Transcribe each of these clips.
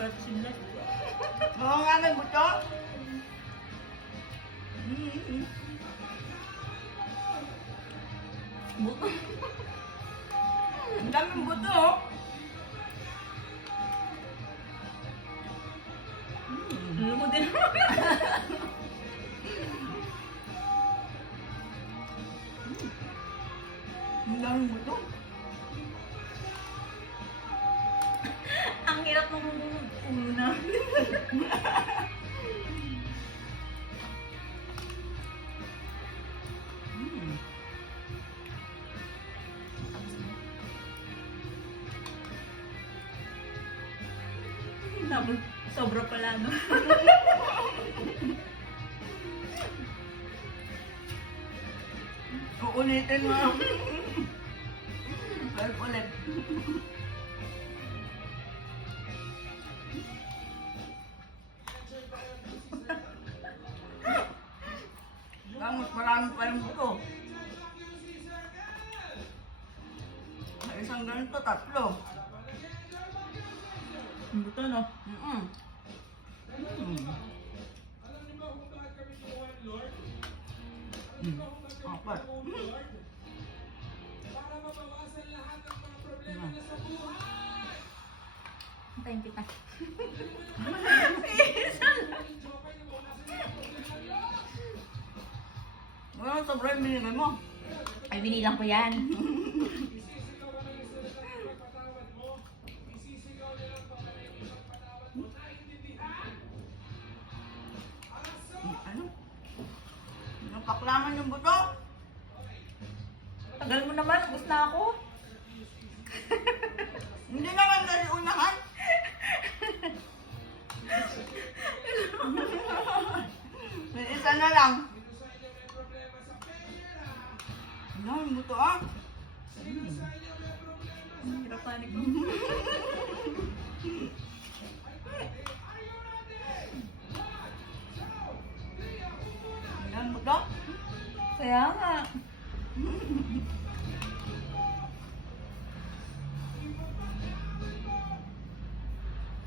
pala sila. Oo nga, may buto. Buto. Ang daming buto, oh. Alam mo din. Ang daming buto. Ang hirap ng ulo namin. Tapos, sobra pala, no? Uulitin mo. Ulit. Mas marami pa yung buto. Sa isang ganito, 3. Ang buto, no? Apat. Antayin kita. Walang sobra yung binigay mo. Ay, binilang ko yan. Ano? Napaklaman yung buto. Tagal mo naman, ubus na ako. Hindi naman kasi unahan. May isa na lang. Ano yung buto, ah? Hirap panik ko. Ano yung buto? Kaya nga.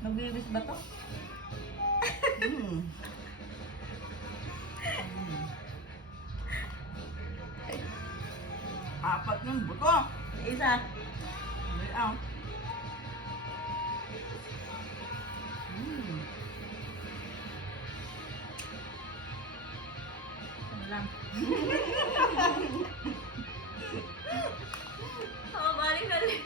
Nagbibis ba to? Hmm. Apat yung buto. Isa. Ayan. Ano lang. Balik na lang.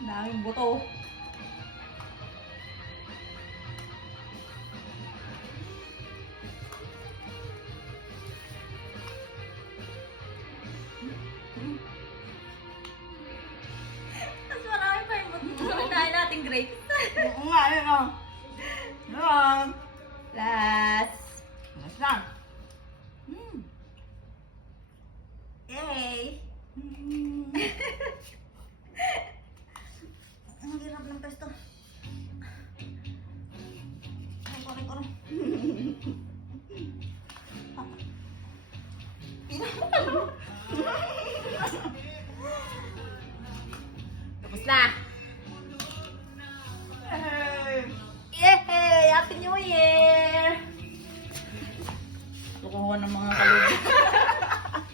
Daming buto. Mas marami pa yung buto. Unahin natin grapes. Oo nga, yun, oh. Yan. Last. Last na. Yay! Ang hirap ng pesto. Ay, ko. Tapos na! Hey! Yay! Happy New Year! Kukuha ng mga kalugit.